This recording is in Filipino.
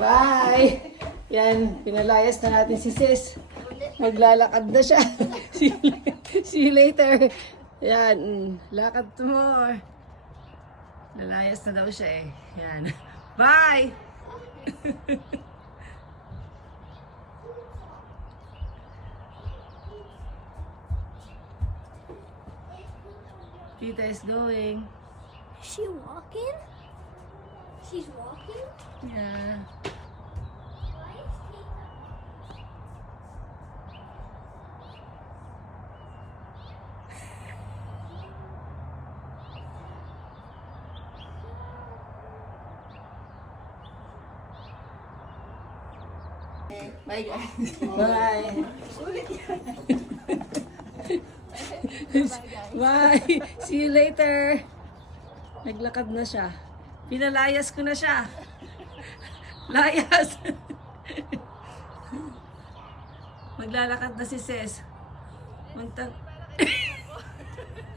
Bye! Yan, pinalayas na natin si sis. Maglalakad na siya. See you later. Yan, lakad more. Lalayas na daw siya eh. Yan. Bye! Tita is going. Is she walking? She's walking? Yeah. Bye guys. Bye. Bye. See you later. Naglakad na siya. Pinalayas ko na siya. Layas. Maglalakad na si Ses. Magtag